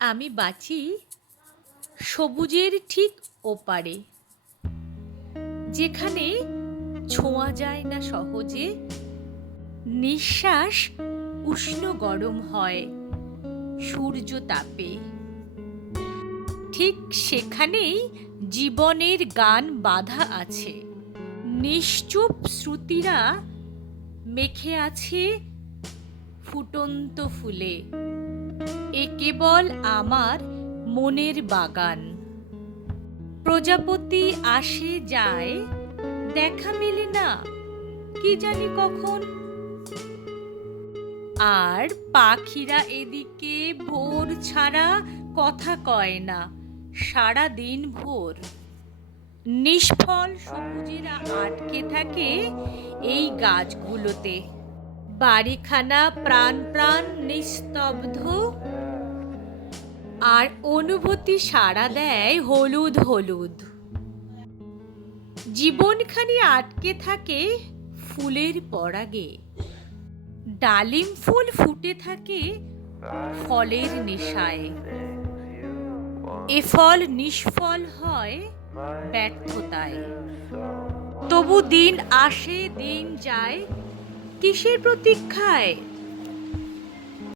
আমি বাঁচি সবুজের ঠিক ওপারে, যেখানে ছোঁয়া যায় না সহজে, নিঃশ্বাস উষ্ণ গরম হয় সূর্য তাপে। ঠিক সেখানেই জীবনের গান বাঁধা আছে, নিশ্চুপ শ্রুতিরা মেখে আছে ফুটন্ত ফুলে। এ কেবল আমার মনের বাগান। প্রজাপতি আসে যায়, দেখা মেলে না কি জানি কখন। আর পাখিরা এদিকে ভোর ছাড়া কথা কয় না সারা দিন ভোর। নিষ্ফল সবুজেরা আটকে থাকে এই গাছগুলোতে। বাড়িখানা প্রাণ প্রাণ নিস্তব্ধ, আর অনুভূতি সাড়া দেয় হলুদ হলুদ। জীবনখানি আটকে থাকে ফুলের পরাগে, ডালিম ফুল ফুটে থাকে ফলের নেশায়। এ ফল নিষ্ফল হয় ব্যর্থতায়। তবু দিন আসে দিন যায়, কিসের প্রতীক্ষায়?